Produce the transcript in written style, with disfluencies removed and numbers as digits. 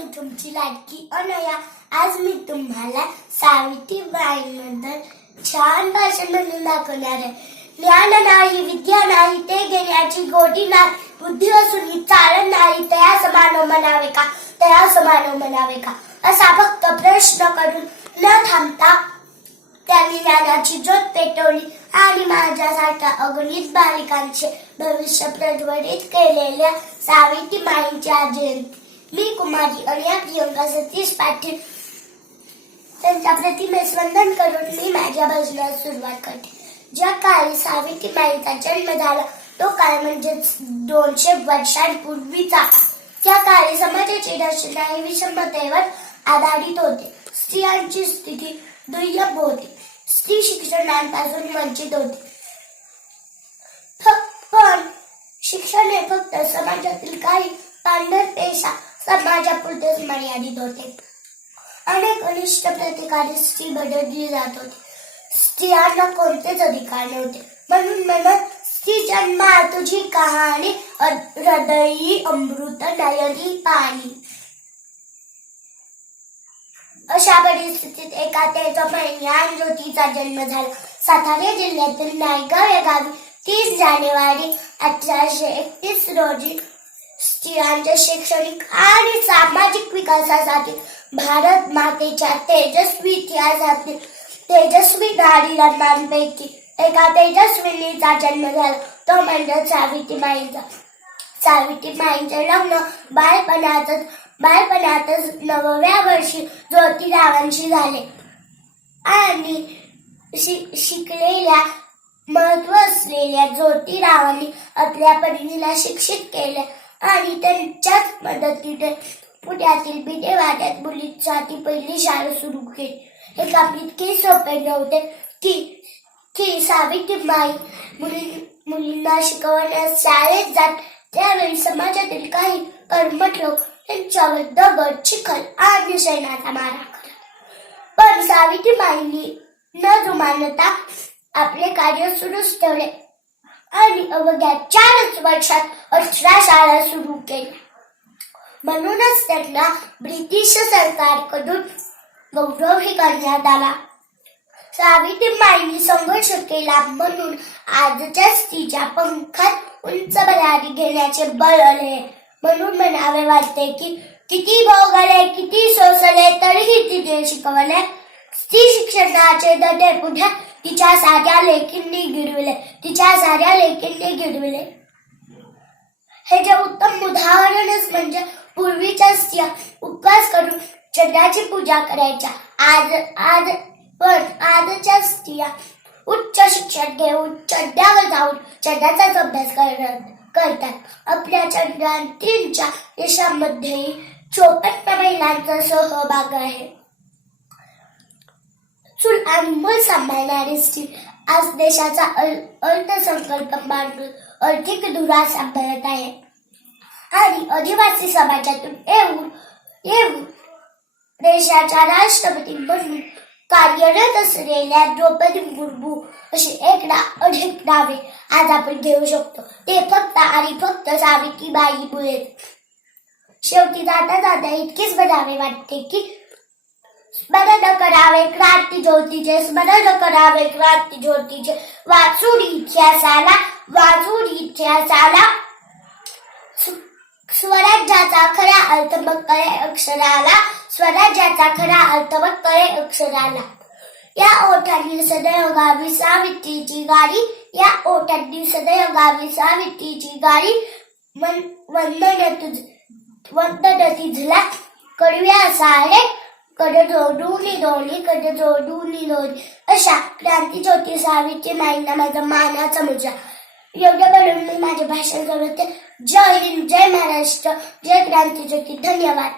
मी तुमची लाडकी अनया. आज मी तुम्हाला सावित्रीबाईंबद्दल छान भाषण म्हणून दाखवणार आहे. ज्ञान नाही, विद्या नाही, ते घेण्याची गोडी नाही, बुद्धी असून चालन नाही, तया समानो म्हणावे का, तया समानो म्हणावे का, असा फक्त प्रश्न करून न थांबता त्यांनी ज्ञानाची ज्योत पेटवली आणि माझ्यासारख्या अगणित बालिकांचे भविष्य प्रज्वलित केलेल्या सावित्रीबाईंच्या जयंती. मी कुमारी अनया प्रियंका सतीश पाटील त्यांच्या प्रतिमेस वंदन करून मी माझ्या भाषणास सुरुवात करते. ज्या काळी सावित्रीबाईंचा जन्म झाला तो काळ म्हणजे 200 वर्षांपूर्वीचा. त्या काळी समाजाची रचना ही विषमतेवर आधारित होते. स्त्रियांची स्थिती दुय्यम होती. स्त्री शिक्षणापासून वंचित होती. पण शिक्षण हे फक्त समाजातील काही पांढरपेशा समाजापुरतेच मर्यादित होते. अनेक अनिष्ट प्रतिकारी स्त्री बदलली जात होती. स्त्रियांना कोणतेच अधिकार नव्हते. म्हणून म्हणत स्त्री जन्मा तुझी कहाणी, हृदयी अमृत नयनी पाणी. अशा परिस्थितीत एका तेजोमय ज्ञान ज्योतीचा जन्म झाला. सातारा जिल्ह्यातील नायगाव या गावी 30 जानेवारी 1831 रोजी स्त्रियांच्या शैक्षणिक आणि सामाजिक विकासासाठी भारत मातेच्या तेजस्वी इतिहासातील तेजस्वी नारीरांपैकी एका तेजस्विनीचा जन्म झाला. तो म्हणजे सावित्रीबाईंचा. सावित्रीबाईंचे लग्न बालपणातच 9व्या वर्षी ज्योतिरावांशी झाले आणि शिकलेल्या महत्व असलेल्या ज्योतिरावांनी आपल्या बहिणीला शिक्षित केले आणि त्यांच्याच मदतीने पुण्यातील बिडेवाड्यात मुलींसाठी पहिली शाळा सुरू केली. हे काम इतके सोपे नव्हते की सावित्रीबाई मुलींना शिकवण्यास शाळेत जात. त्यावेळी समाजातील काही कर्मठ लोक त्यांच्यावर दगड, चिखल आणि शेणाचा मारा करत. पण सावित्रीबाईंनी न जुमानता आपले कार्य सुरूच ठेवले आणि अवघ्या 4च वर्षात 18 शाळा सुरू केल्या. म्हणूनच त्यांना ब्रिटिश सरकारकडून गौरवही करण्यात आला. सावित्रीबाईंनी संघर्ष केला म्हणून आजच्या स्त्रीच्या पंखात उंच भरारी घेण्याचे बळ आले. म्हणून म्हणावे वाटते की किती भोगले, किती सोसले, तरीही तिने शिकवले. स्त्री शिक्षणाचे दडे पुढे तिच्या साऱ्या लेकींनी गिरविले. हे जे उत्तम उदाहरणच म्हणजे पूर्वीच्या स्त्रिया उपवास करून चंद्राची पूजा करायच्या. पण आजच्या स्त्रिया उच्च शिक्षण घेऊन चंद्रावर जाऊन चंद्राचाच अभ्यास करतात. आपल्या चंद्रांच्या यशामध्येही 54 महिलांचा सहभाग आहे. चूल आणि मूल सांभाळणारी स्त्री आज देशाचा अर्थसंकल्प मांडून आर्थिक धुरा सांभाळत आहे आणि आदिवासी समाजातून येऊन देशाच्या राष्ट्रपती म्हणून कार्यरत असलेल्या द्रौपदी मुर्मू अशी अनेक नावे आज आपण घेऊ शकतो. ते फक्त आणि फक्त सावित्रीबाईमुळे. शेवटी जाता जाता इतकेच म्हणावे वाटते की स्मरण करावे क्रांती ज्योतीचे, स्मरण करावे क्रांती ज्योतीचे. वाचून इतिहासाला स्वराज्याचा खरा अर्थ मग कळे अक्षराला. स्वराज्याचा खरा अर्थ मग कळे अक्षराला. या ओठांनी सदैव गावी सावित्रीची गाडी. या ओठांनी सदैव गावी सावित्रीची गाडी. वंदन तुझला कडव्या सारे, कड जोडून दोन्ही. अशा क्रांती ज्योती सावित्रीबाईंना माझा मानाचा मुजरा. एवढ्या म्हणून मी माझे भाषण करते. जय हिंद, जय महाराष्ट्र, जय क्रांती ज्योती. धन्यवाद.